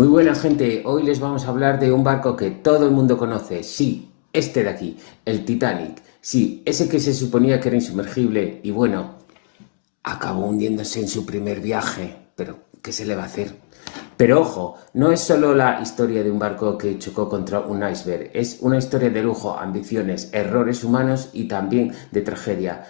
Muy buenas, gente. Hoy les vamos a hablar de un barco que todo el mundo conoce. Sí, este de aquí, el Titanic. Sí, ese que se suponía que era insumergible y bueno, acabó hundiéndose en su primer viaje. Pero, ¿qué se le va a hacer? Pero ojo, no es solo la historia de un barco que chocó contra un iceberg. Es una historia de lujo, ambiciones, errores humanos y también de tragedia.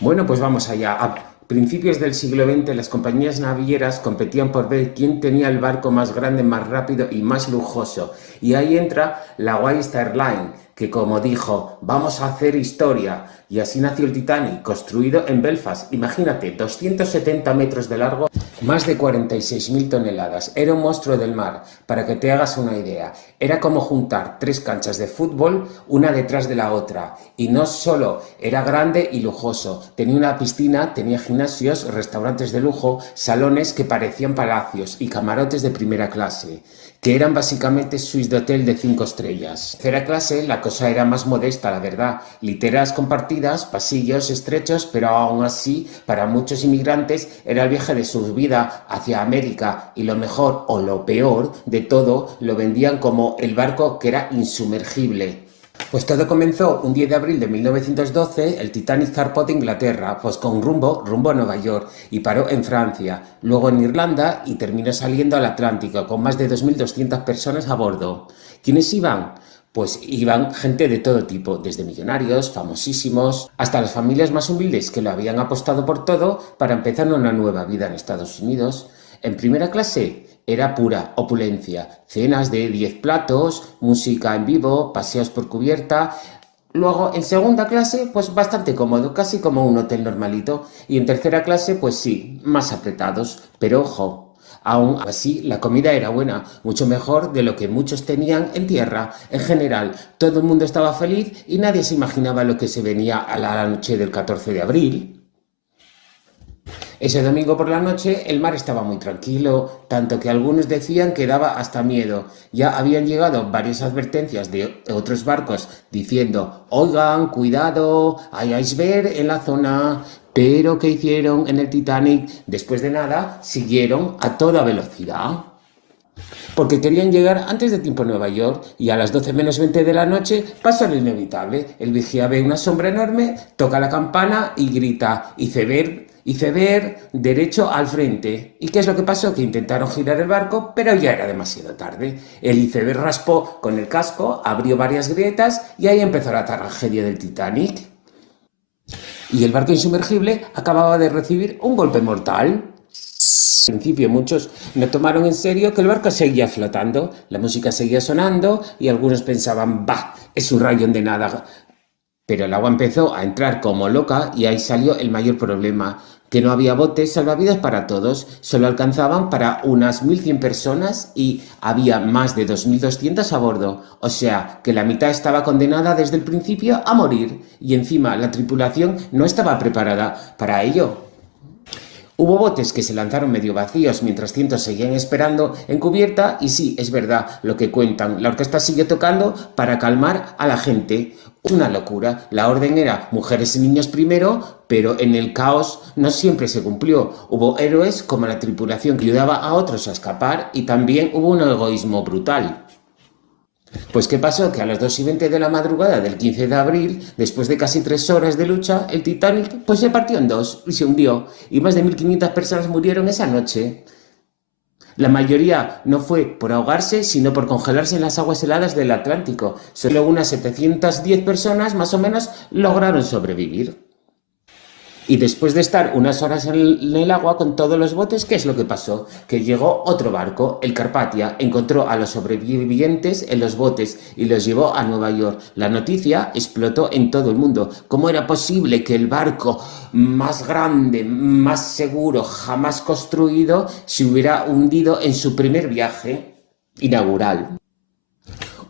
Bueno, pues vamos allá. A principios del siglo XX, las compañías navieras competían por ver quién tenía el barco más grande, más rápido y más lujoso. Y ahí entra la White Star Line, que como dijo, vamos a hacer historia. Y así nació el Titanic, construido en Belfast. Imagínate, 270 metros de largo, más de 46.000 toneladas. Era un monstruo del mar, para que te hagas una idea. Era como juntar 3 canchas de fútbol, una detrás de la otra. Y no solo era grande y lujoso, tenía una piscina, tenía gimnasios, restaurantes de lujo, salones que parecían palacios y camarotes de primera clase, que eran básicamente suites de hotel de 5 estrellas. En tercera clase la cosa era más modesta, la verdad. Literas compartidas, pasillos estrechos, pero aún así, para muchos inmigrantes, era el viaje de su vida hacia América, y lo mejor o lo peor de todo lo vendían como el barco que era insumergible. Pues todo comenzó un 10 de abril de 1912, el Titanic zarpó de Inglaterra, pues con rumbo a Nueva York, y paró en Francia, luego en Irlanda y terminó saliendo al Atlántico con más de 2.200 personas a bordo. ¿Quiénes iban? Pues iban gente de todo tipo, desde millonarios, famosísimos, hasta las familias más humildes que lo habían apostado por todo para empezar una nueva vida en Estados Unidos. En primera clase era pura opulencia, cenas de 10 platos, música en vivo, paseos por cubierta. Luego, en segunda clase, pues bastante cómodo, casi como un hotel normalito. Y en tercera clase, pues sí, más apretados. Pero ojo, aún así la comida era buena, mucho mejor de lo que muchos tenían en tierra. En general, todo el mundo estaba feliz y nadie se imaginaba lo que se venía a la noche del 14 de abril. Ese domingo por la noche el mar estaba muy tranquilo, tanto que algunos decían que daba hasta miedo. Ya habían llegado varias advertencias de otros barcos diciendo, oigan, cuidado, hay iceberg en la zona. Pero ¿qué hicieron en el Titanic? Después de nada, siguieron a toda velocidad, porque querían llegar antes de tiempo a Nueva York, y a las 12 menos 20 de la noche pasó lo inevitable. El vigía ve una sombra enorme, toca la campana y grita, iceberg, derecho al frente. ¿Y qué es lo que pasó? Que intentaron girar el barco, pero ya era demasiado tarde. El iceberg raspó con el casco, abrió varias grietas y ahí empezó la tragedia del Titanic. Y el barco insumergible acababa de recibir un golpe mortal. Al principio muchos no tomaron en serio que el barco seguía flotando, la música seguía sonando y algunos pensaban, bah, es un rayón de nada. Pero el agua empezó a entrar como loca y ahí salió el mayor problema, que no había botes salvavidas para todos, solo alcanzaban para unas 1.100 personas y había más de 2.200 a bordo, o sea que la mitad estaba condenada desde el principio a morir y encima la tripulación no estaba preparada para ello. Hubo botes que se lanzaron medio vacíos mientras cientos seguían esperando en cubierta y sí, es verdad lo que cuentan, la orquesta siguió tocando para calmar a la gente. Una locura, la orden era mujeres y niños primero, pero en el caos no siempre se cumplió. Hubo héroes como la tripulación que ayudaba a otros a escapar y también hubo un egoísmo brutal. Pues ¿qué pasó? Que a las 2:20 de la madrugada del 15 de abril, después de casi 3 horas de lucha, el Titanic pues se partió en dos y se hundió, y más de 1.500 personas murieron esa noche. La mayoría no fue por ahogarse, sino por congelarse en las aguas heladas del Atlántico. Solo unas 710 personas más o menos lograron sobrevivir. Y después de estar unas horas en el agua con todos los botes, ¿qué es lo que pasó? Que llegó otro barco, el Carpathia, encontró a los sobrevivientes en los botes y los llevó a Nueva York. La noticia explotó en todo el mundo. ¿Cómo era posible que el barco más grande, más seguro, jamás construido, se hubiera hundido en su primer viaje inaugural?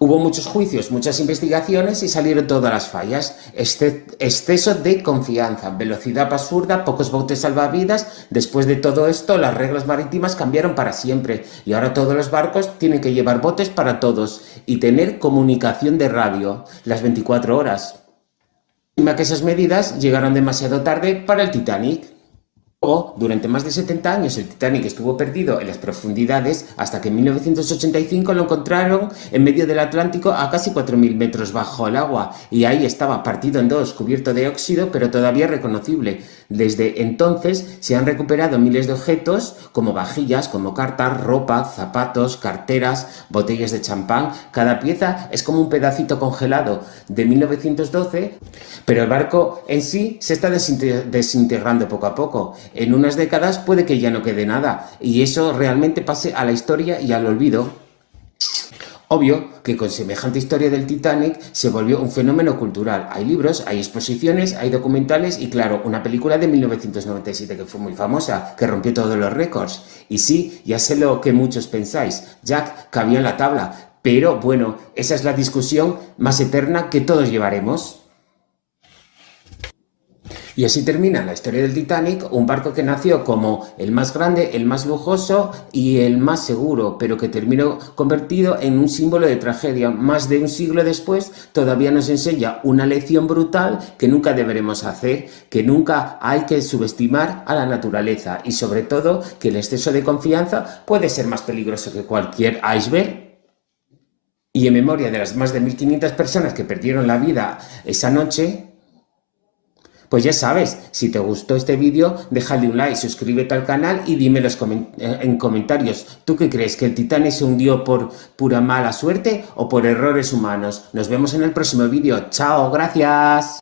Hubo muchos juicios, muchas investigaciones y salieron todas las fallas. Exceso de confianza, velocidad absurda, pocos botes salvavidas. Después de todo esto, las reglas marítimas cambiaron para siempre y ahora todos los barcos tienen que llevar botes para todos y tener comunicación de radio las 24 horas. Lástima que esas medidas llegaron demasiado tarde para el Titanic. Luego, durante más de 70 años, el Titanic estuvo perdido en las profundidades hasta que en 1985 lo encontraron en medio del Atlántico a casi 4.000 metros bajo el agua y ahí estaba partido en dos, cubierto de óxido, pero todavía reconocible. Desde entonces se han recuperado miles de objetos como vajillas, como cartas, ropa, zapatos, carteras, botellas de champán. Cada pieza es como un pedacito congelado de 1912, pero el barco en sí se está desintegrando poco a poco. En unas décadas puede que ya no quede nada y eso realmente pase a la historia y al olvido. Obvio que con semejante historia del Titanic se volvió un fenómeno cultural. Hay libros, hay exposiciones, hay documentales y claro, una película de 1997 que fue muy famosa, que rompió todos los récords. Y sí, ya sé lo que muchos pensáis, Jack cabía en la tabla, pero bueno, esa es la discusión más eterna que todos llevaremos. Y así termina la historia del Titanic, un barco que nació como el más grande, el más lujoso y el más seguro, pero que terminó convertido en un símbolo de tragedia. Más de un siglo después, todavía nos enseña una lección brutal que nunca deberemos hacer, que nunca hay que subestimar a la naturaleza y sobre todo que el exceso de confianza puede ser más peligroso que cualquier iceberg. Y en memoria de las más de 1.500 personas que perdieron la vida esa noche, pues ya sabes, si te gustó este vídeo, déjale un like, suscríbete al canal y dime en comentarios, ¿tú qué crees? ¿Que el Titanic se hundió por pura mala suerte o por errores humanos? Nos vemos en el próximo vídeo. ¡Chao! ¡Gracias!